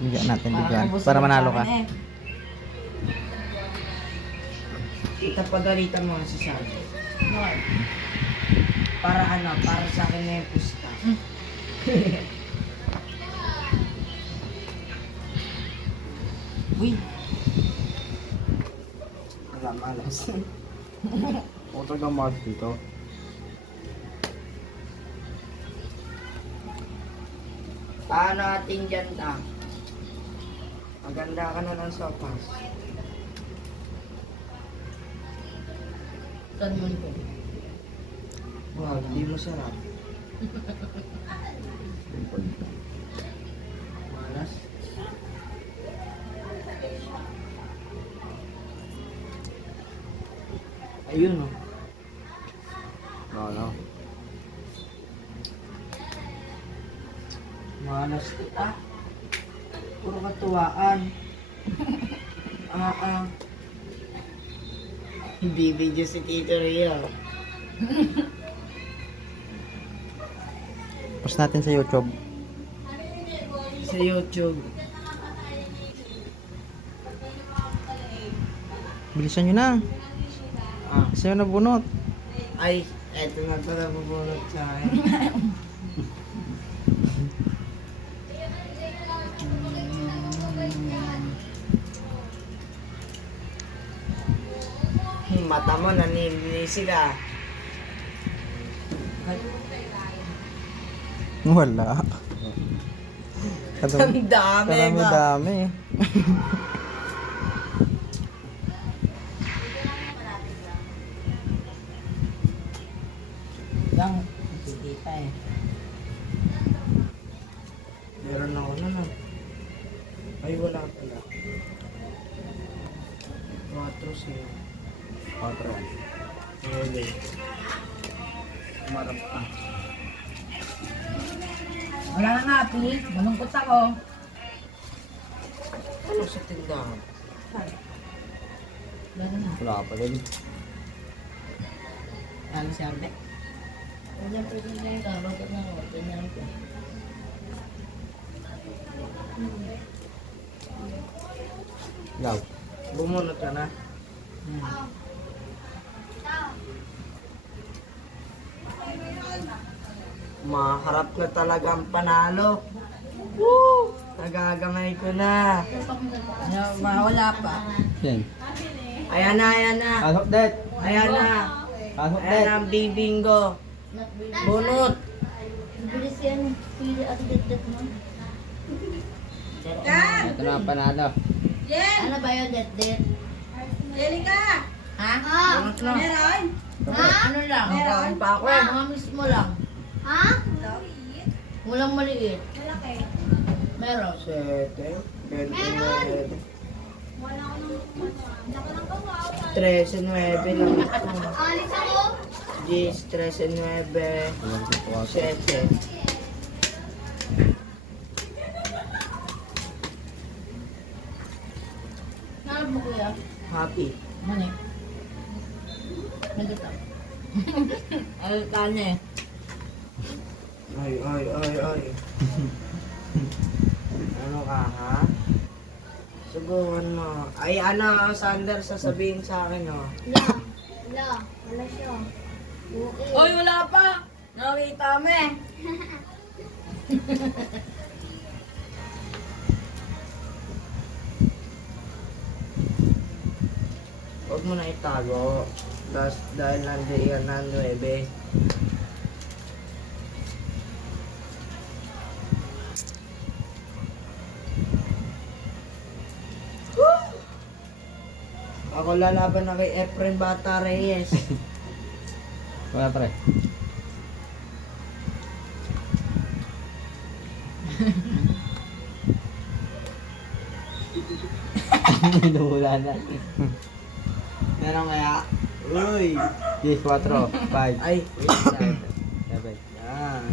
Bigyan natin bigyan. Para manalo ka. Itapagalitan mo si Sabi. Para ano, para sa akin na yung pusta. Uy! Malas. O talagang mahal dito. Paano ating ganda? Maganda ka na ng sopas. Saan mo ito? Wow, hindi mo sarap. Malas. Ayun oh. Ano? Malas kita. Puro katuwaan. Hindi video si Tito Rio. Post natin sa YouTube. Sa YouTube. Bilisan nyo na. Sa'yo na bunot. Ay, eto na ito nabubulot sa akin. Mata mo, naninisi ka. Wala. Ang dami ba? Dami. Lang, hindi pa eh. Meron ako na lang. Ay, wala pala. 4 siya. 4. Hindi. Marap ka. Wala na nga, Pi. Malungkot ako. Ano sa tindahan? Wala na. Wala ka pa din. Alam si Arbe. Wala pa rin na yung tawag at nakawatin na ito. Yaw. Bumunot ka na. Maharap na talagang panalo. Woo! Nagagamay ko na. Wala pa. Yan. Ayan na, ayan na. Pasok det. Ayan na. Pasok Ayan det. na ang bibinggo. Bunot. Bilis yan. Pili at det mo. Ito na ang panalo. Ano ba yun, det? Ha? Bunot na. Ano lang? Meron pa ako. Mga mismo lang. Ha? Walang maliit. Meron. 7, 29, 13, 9 lang ito. Alis ako. 10, 13, 9, 7. Nanap mo kuya? Happy. Mani. Nagita. Ano tanya eh? Ay, ay, ay, ay. Ano ka, ha? Subukan mo. Ay, ano, Sander, sasabihin sa akin, oh. Wala siya. Okay. Oy, wala pa! Nakita mo eh. Huwag mo na itago. Dahil nandiyan na 9. Ako lalaban na kay Efren Bata Reyes. Wala pre. Wala na. Meron kaya? Uy! 10, 4, 5, Ay, wait lang. 7. Yan.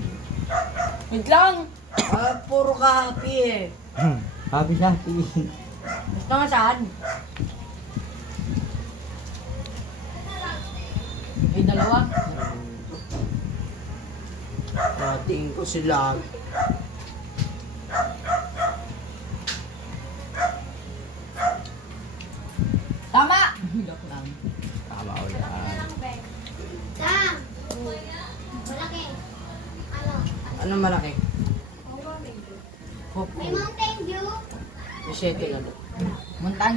Wait lang! Puro ka happy eh. Happy happy. Gusto nga saan? May dalawa. Tingin ko sila. Tama! Joke lang. Tama ko yan. Tang! Malaki. Ano? Ano malaki? May Hopefully. Mountain Dew. May 7 ka. Montaña.